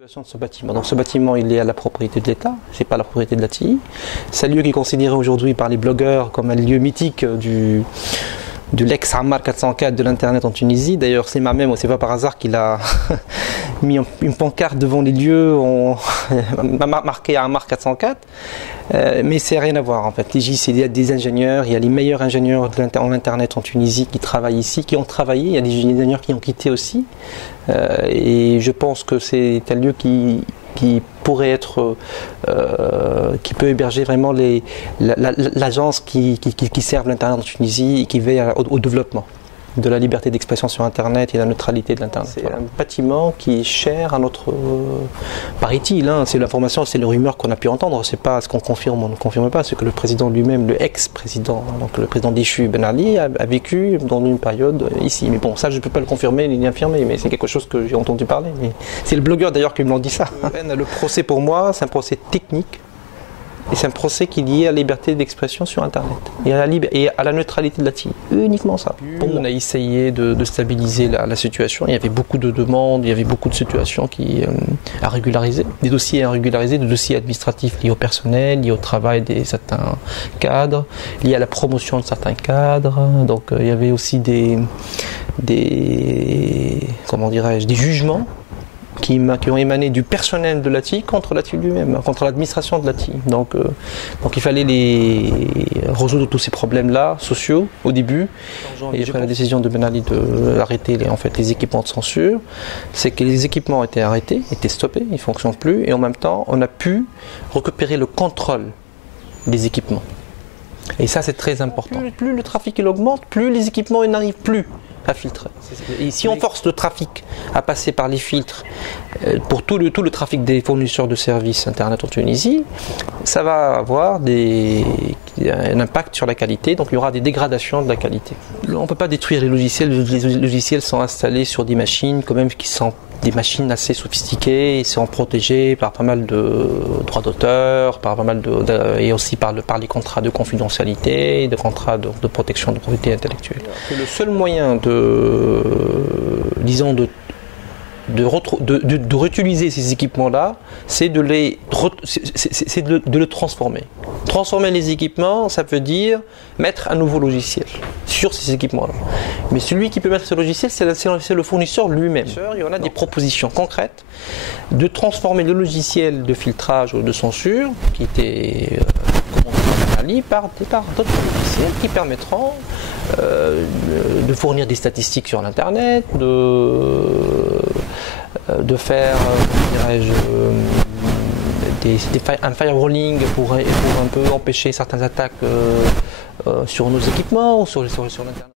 De ce bâtiment. Donc ce bâtiment, il est à la propriété de l'État, c'est pas la propriété de la TI. C'est un lieu qui est considéré aujourd'hui par les blogueurs comme un lieu mythique de l'ex-Ammar 404 de l'internet en Tunisie. D'ailleurs, c'est moi-même, c'est pas par hasard qu'il a mis une pancarte devant les lieux marqué Ammar 404. Mais c'est rien à voir en fait. Il y a des ingénieurs, il y a les meilleurs ingénieurs en internet en Tunisie qui travaillent ici, qui ont travaillé. Il y a des ingénieurs qui ont quitté aussi. Et je pense que c'est un lieu qui pourrait être, qui peut héberger vraiment l'agence qui serve l'internet en Tunisie et qui veille au développement de la liberté d'expression sur internet et la neutralité de l'internet. C'est un bâtiment qui est cher à notre, paraît-il, hein, c'est l'information, c'est les rumeurs qu'on a pu entendre, c'est pas ce qu'on confirme ou ne confirme pas, c'est que le président lui-même, le ex-président, donc le président déchu Ben Ali a vécu dans une période ici. Mais bon, ça je ne peux pas le confirmer ni l'affirmer, mais c'est quelque chose que j'ai entendu parler. Mais c'est le blogueur d'ailleurs qui me l'a dit ça. Le procès pour moi, c'est un procès technique. Et c'est un procès qui est lié à la liberté d'expression sur Internet et à la neutralité de la TI. Uniquement ça. On a essayé de stabiliser la situation. Il y avait beaucoup de demandes, il y avait beaucoup de situations à régulariser. Des dossiers à régulariser, des dossiers administratifs liés au personnel, liés au travail de certains cadres, liés à la promotion de certains cadres. Donc il y avait aussi des jugements qui ont émané du personnel de la TI contre la TI lui-même, contre l'administration de la TI. Donc il fallait résoudre tous ces problèmes-là, sociaux, au début. Et j'ai pris la décision de Ben Ali d'arrêter les équipements de censure. C'est que les équipements ont été arrêtés, étaient stoppés, ils ne fonctionnent plus. Et en même temps, on a pu récupérer le contrôle des équipements. Et ça, c'est très important. Plus le trafic augmente, plus les équipements n'arrivent plus à filtrer. Et si on force le trafic à passer par les filtres pour tout le trafic des fournisseurs de services internet en Tunisie, ça va avoir un impact sur la qualité, donc il y aura des dégradations de la qualité. On ne peut pas détruire les logiciels sont installés sur des machines quand même qui sont des machines assez sophistiquées, ils sont protégés par pas mal de droits d'auteur, et aussi par les contrats de confidentialité, des contrats de protection de propriété intellectuelle. Le seul moyen de réutiliser ces équipements-là, c'est de les transformer. Transformer les équipements, ça veut dire mettre un nouveau logiciel sur ces équipements-là. Mais celui qui peut mettre ce logiciel, c'est le fournisseur lui-même. Il y en a des propositions concrètes de transformer le logiciel de filtrage ou de censure qui était commandé par d'autres logiciels qui permettront de fournir des statistiques sur l'internet, de faire, un firewalling pour un peu empêcher certaines attaques sur nos équipements ou sur l'internet.